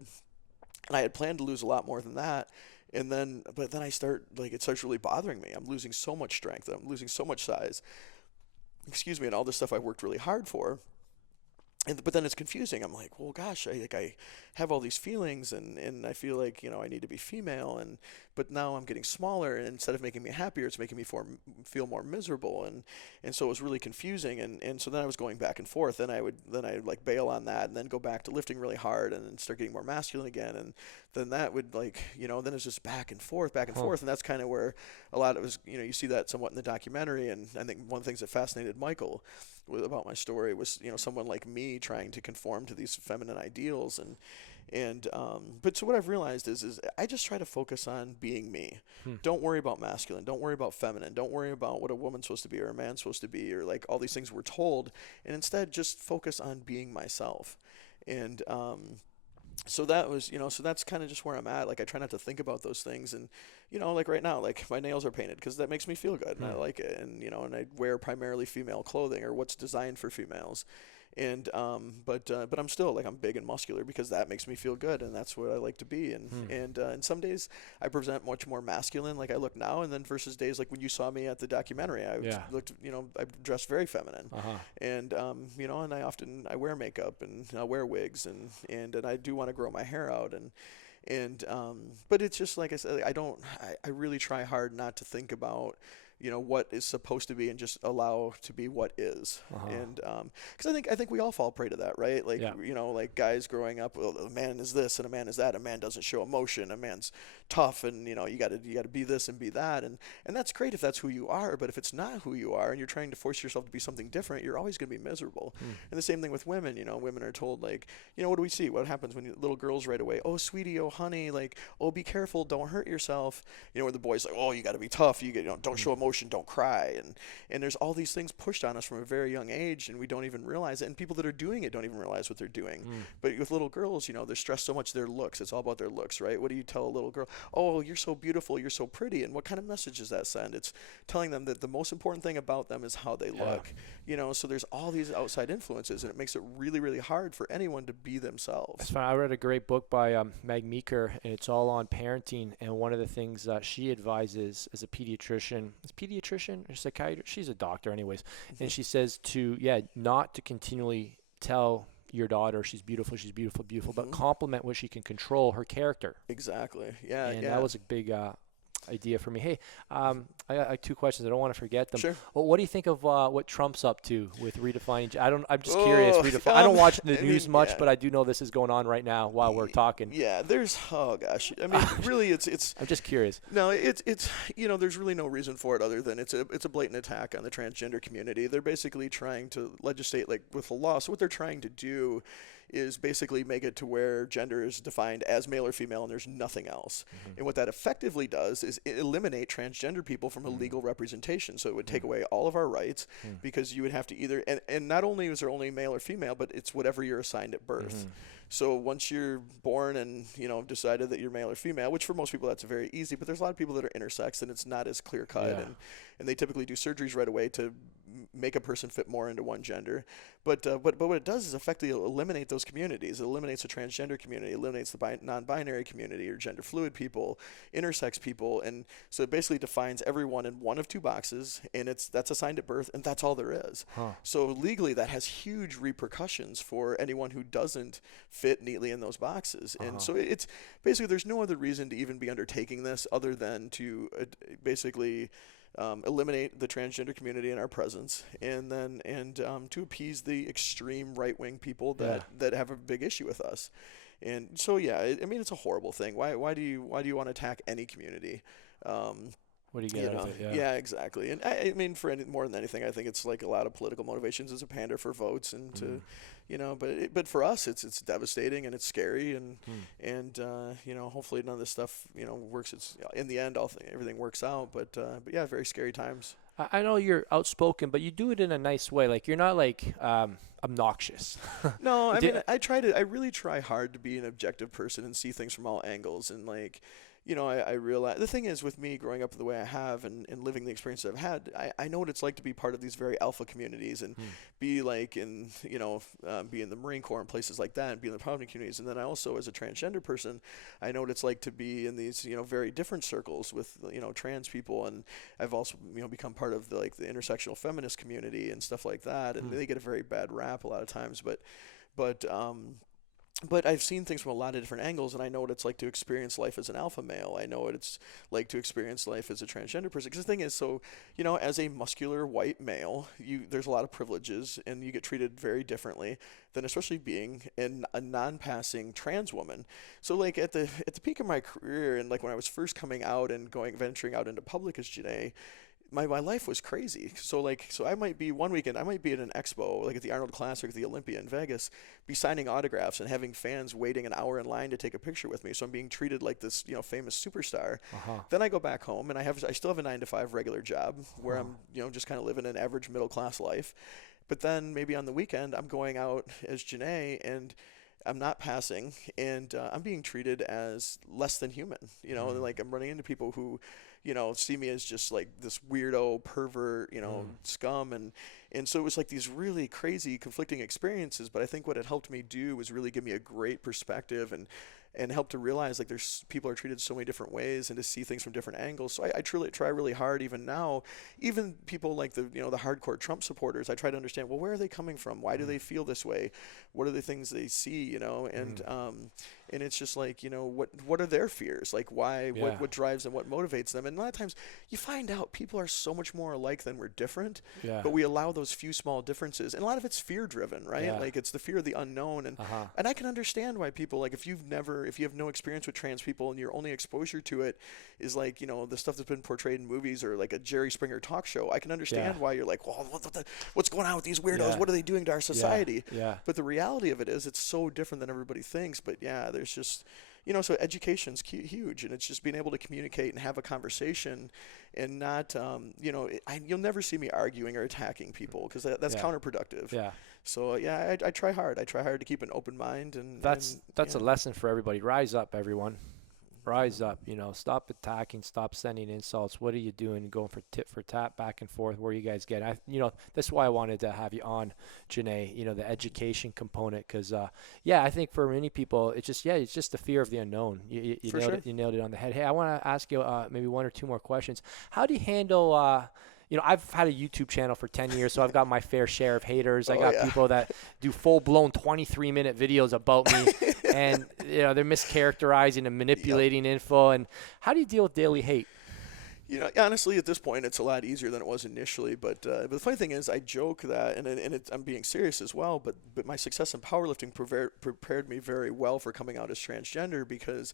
and I had planned to lose a lot more than that. But then it starts really bothering me. I'm losing so much strength. I'm losing so much size. And all this stuff I worked really hard for. But then it's confusing. I'm like, well, gosh, I have all these feelings, and I feel like I need to be female, but now I'm getting smaller, and instead of making me happier, it's making me feel more miserable, and so it was really confusing, and so then I was going back and forth, and I'd like bail on that, and then go back to lifting really hard, and then start getting more masculine again, and then that would then it's just back and forth, and that's kind of where a lot of it was. You see that somewhat in the documentary, and I think one of the things that fascinated Michael about my story was someone like me trying to conform to these feminine ideals, but so what I've realized is I just try to focus on being me. Don't worry about masculine, don't worry about feminine, don't worry about what a woman's supposed to be or a man's supposed to be, or like all these things we're told, and instead just focus on being myself. And so that was, so that's kind of just where I'm at. Like I try not to think about those things, and like right now, like my nails are painted because that makes me feel good, and I like it, and and I wear primarily female clothing or what's designed for females, and but I'm still like I'm big and muscular because that makes me feel good, and that's what I like to be, and some days I present much more masculine like I look now, and then versus days like when you saw me at the documentary, I looked I dressed very feminine, and and I wear makeup and I wear wigs, and I do want to grow my hair out, but it's just like I said, I really try hard not to think about what is supposed to be and just allow to be what is. And because I think we all fall prey to that, right? Like like guys growing up, well, a man is this and a man is that. A man doesn't show emotion. A man's tough, and you got to be this and be that, and that's great if that's who you are. But if it's not who you are and you're trying to force yourself to be something different, you're always going to be miserable. And the same thing with women. Women are told like what do we see? What happens when little girls right away? Oh, sweetie, oh, honey, like, oh, be careful, don't hurt yourself. Where the boys like, oh, you got to be tough. Don't show emotion, don't cry, and there's all these things pushed on us from a very young age, and we don't even realize it, and people that are doing it don't even realize what they're doing. But with little girls, they're stressed so much their looks. It's all about their looks, right? What do you tell a little girl? Oh, you're so beautiful, you're so pretty. And what kind of message does that send? It's telling them that the most important thing about them is how they look. So there's all these outside influences, and it makes it really, really hard for anyone to be themselves. That's fine. I read a great book by Meg Meeker, and it's all on parenting, and one of the things that she advises as a pediatrician or psychiatrist, she's a doctor anyways, and she says not to continually tell your daughter she's beautiful, but compliment what she can control, her character. Exactly. Yeah. And that was a big idea for me. Hey, I got 2 questions. I don't want to forget them. Sure. Well, what do you think of what Trump's up to with redefining? I'm just curious. I don't watch the news much, but I do know this is going on right now while we're talking. Yeah, oh gosh. I mean, really, it's. I'm just curious. No, it's there's really no reason for it other than it's a blatant attack on the transgender community. They're basically trying to legislate like with the law. So what they're trying to do is basically make it to where gender is defined as male or female and there's nothing else. And what that effectively does is eliminate transgender people from a legal representation. So it would take away all of our rights because you would have to either, and not only is there only male or female, but it's whatever you're assigned at birth. So once you're born and, decided that you're male or female, which for most people that's very easy, but there's a lot of people that are intersex and it's not as clear cut and they typically do surgeries right away to make a person fit more into one gender. But what it does is effectively eliminate those communities. It eliminates the transgender community, eliminates the non-binary community or gender fluid people, intersex people, and so it basically defines everyone in one of 2 boxes, and that's assigned at birth, and that's all there is. So legally, that has huge repercussions for anyone who doesn't fit neatly in those boxes. And so it's basically there's no other reason to even be undertaking this other than to basically eliminate the transgender community in our presence, and to appease the extreme right-wing people that have a big issue with us. And so I mean it's a horrible thing. Why do you want to attack any community? What do you get out of it? Yeah, exactly. And I mean, more than anything, I think it's like a lot of political motivations as a pander for votes and to, but for us, it's devastating and it's scary and hopefully none of this stuff, works. In the end, everything works out. But yeah, very scary times. I know you're outspoken, but you do it in a nice way. Like you're not like obnoxious. No, I mean, I really try hard to be an objective person and see things from all angles and like. I realize the thing is with me growing up the way I have and living the experience I've had, I know what it's like to be part of these very alpha communities and be like in, be in the Marine Corps and places like that and be in the powerlifting communities. And then I also, as a transgender person, I know what it's like to be in these, very different circles with, trans people. And I've also, become part of the intersectional feminist community and stuff like that. And they get a very bad rap a lot of times, but I've seen things from a lot of different angles, and I know what it's like to experience life as an alpha male. I know what it's like to experience life as a transgender person. Because the thing is, so, as a muscular white male, there's a lot of privileges, and you get treated very differently than especially being a non-passing trans woman. So, like, at the peak of my career, and, like, when I was first coming out and venturing out into public as Janae, my life was crazy. So I might be one weekend, I might be at an expo, like at the Arnold Classic, at the Olympia in Vegas, be signing autographs and having fans waiting an hour in line to take a picture with me. So I'm being treated like this, famous superstar. Then I go back home and I still have a 9-to-5 regular job where I'm, just kind of living an average middle class life. But then maybe on the weekend I'm going out as Janae and I'm not passing and I'm being treated as less than human, and like I'm running into people who, see me as just like this weirdo pervert, scum. And so it was like these really crazy conflicting experiences. But I think what it helped me do was really give me a great perspective and help to realize like people are treated so many different ways and to see things from different angles. So I truly try really hard even now, even people like the hardcore Trump supporters, I try to understand, well, where are they coming from? Why do they feel this way? What are the things they see, and it's just like, what are their fears? Like why, what drives them, what motivates them? And a lot of times you find out people are so much more alike than we're different, but we allow those few small differences. And a lot of it's fear driven, right? Yeah. Like it's the fear of the unknown. And I can understand why people, like if you have no experience with trans people and your only exposure to it is like, the stuff that's been portrayed in movies or like a Jerry Springer talk show, I can understand why you're like, well, what's going on with these weirdos? What are they doing to our society? But the reality of it is it's so different than everybody thinks. But there's just, so education's huge, and it's just being able to communicate and have a conversation and not, you'll never see me arguing or attacking people because that's counterproductive. So I try hard. I try hard to keep an open mind, and that's a lesson for everybody. Rise up, everyone. Rise up. Stop attacking. Stop sending insults. What are you doing? Going for tit for tat, back and forth. Where are you guys getting? That's why I wanted to have you on, Janae. The education component, because I think for many people, it's just the fear of the unknown. You nailed it on the head. Hey, I want to ask you maybe 1 or 2 more questions. How do you handle? I've had a YouTube channel for 10 years, so I've got my fair share of haters. I got people that do full-blown 23-minute videos about me, and they're mischaracterizing and manipulating info. And how do you deal with daily hate? You know, honestly, at this point, it's a lot easier than it was initially. But the funny thing is, I joke that, I'm being serious as well. But my success in powerlifting prepared me very well for coming out as transgender, because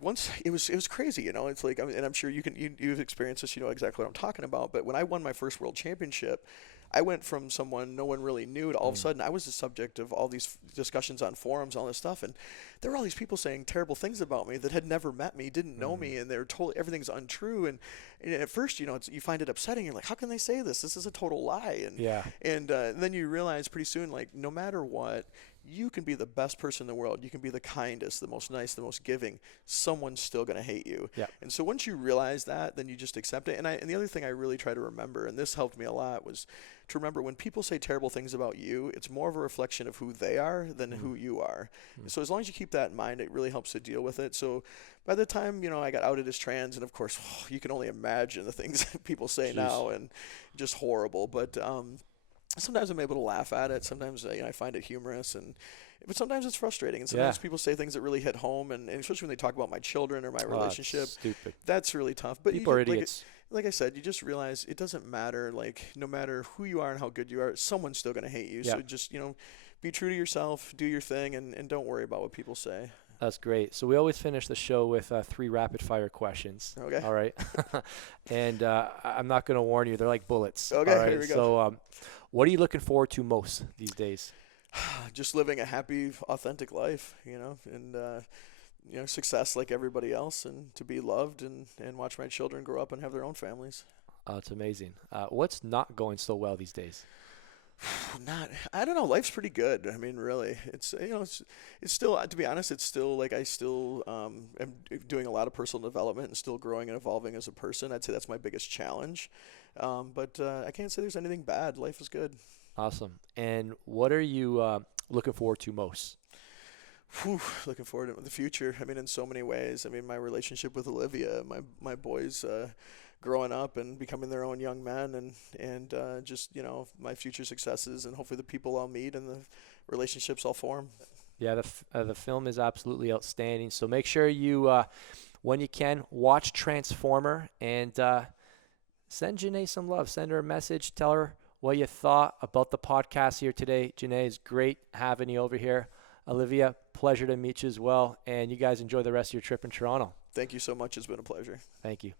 once it was crazy. You know, it's like, and I'm sure you've experienced this. You know exactly what I'm talking about. But when I won my first world championship, I went from someone no one really knew to all of a sudden I was the subject of all these discussions on forums, all this stuff, and there were all these people saying terrible things about me that had never met me, didn't know me, and they're totally, everything's untrue. And at first, you know, you find it upsetting. You're like, how can they say this? This is a total lie. And then you realize pretty soon, like, no matter what, you can be the best person in the world. You can be the kindest, the most nice, the most giving. Someone's still going to hate you. Yeah. And so once you realize that, then you just accept it. And the other thing I really try to remember, and this helped me a lot, was to remember when people say terrible things about you, it's more of a reflection of who they are than who you are. So as long as you keep that in mind, it really helps to deal with it. So by the time, you know, I got outed as trans, and of course, you can only imagine the things people say now, and just horrible. But sometimes I'm able to laugh at it. Sometimes I find it humorous, but sometimes it's frustrating. And sometimes people say things that really hit home, and especially when they talk about my children or my relationship, stupid. That's really tough. But people are idiots. Like I said, you just realize it doesn't matter. Like, no matter who you are and how good you are, someone's still going to hate you. So just, you know, be true to yourself, do your thing, and don't worry about what people say. That's great. So we always finish the show with 3 rapid fire questions. Okay. All right. And I'm not going to warn you. They're like bullets. Okay, all right? here we go. So what are you looking forward to most these days? Just living a happy, authentic life, you know, and, you know, success like everybody else, and to be loved and watch my children grow up and have their own families. It's amazing. What's not going so well these days? I don't know. Life's pretty good. I mean, really, it's, you know, it's still, to be honest, it's still like I still am doing a lot of personal development and still growing and evolving as a person. I'd say that's my biggest challenge. But I can't say there's anything bad. Life is good. Awesome. And what are you looking forward to most? Looking forward to the future. I mean, in so many ways. I mean, my relationship with Olivia, my boys growing up and becoming their own young men, and just, you know, my future successes, and hopefully the people I'll meet and the relationships I'll form. Yeah, the film is absolutely outstanding. So make sure you, when you can, watch Transformer, and send Janae some love. Send her a message. Tell her what you thought about the podcast here today. Janae, is great having you over here. Olivia, pleasure to meet you as well. And you guys enjoy the rest of your trip in Toronto. Thank you so much. It's been a pleasure. Thank you.